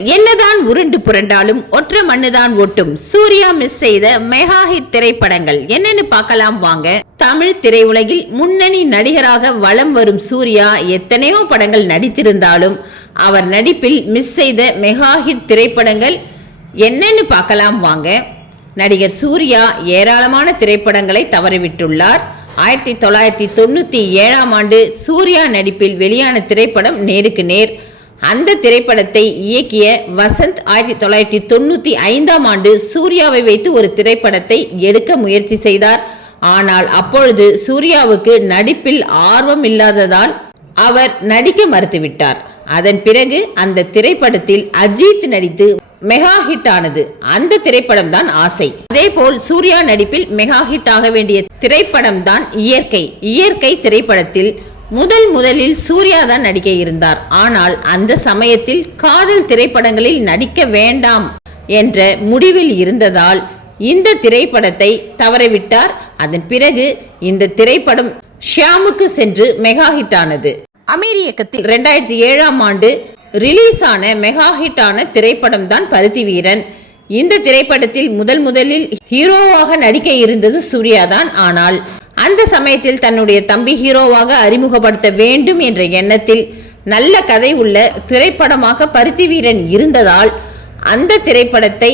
என்னதான் உருண்டு புரண்டாலும் ஒற்ற மண்ணுதான் ஒட்டும். சூர்யா மிஸ் செய்த மெகா ஹிட் திரைப்படங்கள் என்னன்னு பார்க்கலாம் வாங்க. தமிழ் திரையுலகில் முன்னணி நடிகராக வலம் வரும் சூர்யா எத்தனையோ படங்கள் நடித்திருந்தாலும் அவர் நடிப்பில் மிஸ் செய்த மெகா ஹிட் திரைப்படங்கள் என்னன்னு பார்க்கலாம் வாங்க. நடிகர் சூர்யா ஏராளமான திரைப்படங்களை தவறவிட்டுள்ளார். 1997ஆம் ஆண்டு சூர்யா நடிப்பில் வெளியான திரைப்படம் நேருக்கு நேர். அந்த திரைப்படத்தை இயக்கிய வசந்த் 1995ஆம் ஆண்டு சூர்யாவை வைத்து ஒரு திரைப்படத்தை எடுக்க முயற்சி செய்தார். ஆனால் அப்பொழுது சூர்யாவுக்கு நடிப்பில் ஆர்வம் இல்லாததால் அவர் நடிக்க மறுத்துவிட்டார். அதன் பிறகு அந்த திரைப்படத்தில் அஜித் நடித்து மெகா ஹிட் ஆனது. அந்த திரைப்படம் தான் ஆசை. அதேபோல் சூர்யா நடிப்பில் மெகா ஹிட் ஆக வேண்டிய திரைப்படம் தான் இயற்கை. இயற்கை திரைப்படத்தில் முதலில் சூர்யா தான் நடிக்க இருந்தார். ஆனால் அந்த சமயத்தில் காதல் திரைப்படங்களில் நடிக்க வேண்டாம் என்ற முடிவில் இருந்ததால் இந்த திரைப்படத்தை தவறவிட்டார். அதன் பிறகு இந்த திரைப்படம் ஷியாமுக்கு சென்று மெகா ஹிட் ஆனது. அமீர் இயக்கத்தில் 2007ஆம் ஆண்டு ரிலீஸ் ஆன மெகா ஹிட் ஆன திரைப்படம் தான் பருத்தி வீரன். இந்த திரைப்படத்தில் முதலில் ஹீரோவாக நடிக்க இருந்தது சூர்யா தான். ஆனால் அந்த சமயத்தில் தன்னுடைய தம்பி ஹீரோவாக அறிமுகப்படுத்த வேண்டும் என்ற எண்ணத்தில் நல்ல கதை உள்ள திரைப்படமாக பருத்தி வீரன் இருந்ததால் அந்த திரைப்படத்தை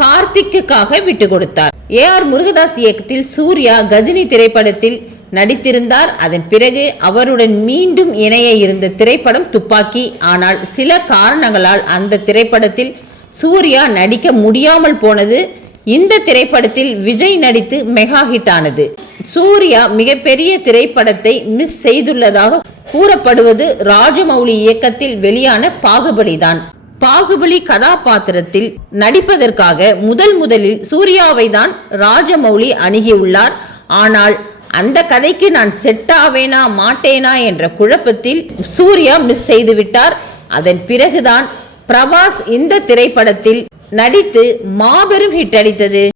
கார்த்திக்குக்காக விட்டு கொடுத்தார். AR முருகதாஸ் இயக்கத்தில் சூர்யா கஜினி திரைப்படத்தில் நடித்திருந்தார். அதன் பிறகு அவருடன் மீண்டும் இணைய இருந்த திரைப்படம் துப்பாக்கி. ஆனால் சில காரணங்களால் அந்த திரைப்படத்தில் சூர்யா நடிக்க முடியாமல் போனது. இந்த திரைப்படத்தில் விஜய் நடித்து மெகா ஹிட் ஆனது. சூர்யா மிகப்பெரிய திரைப்படத்தை மிஸ் செய்துள்ளதாக கூறப்படுவது ராஜமௌலி இயக்கத்தில் வெளியான பாகுபலி தான். பாகுபலி கதாபாத்திரத்தில் நடிப்பதற்காக முதலில் சூர்யாவை தான் ராஜமௌலி அணுகியுள்ளார். ஆனால் அந்த கதைக்கு நான் செட் ஆவேனா மாட்டேனா என்ற குழப்பத்தில் சூர்யா மிஸ் செய்துவிட்டார். அதன் பிறகுதான் பிரபாஸ் இந்த திரைப்படத்தில் நடித்து மாபெரும் ஹிட் அடித்தது.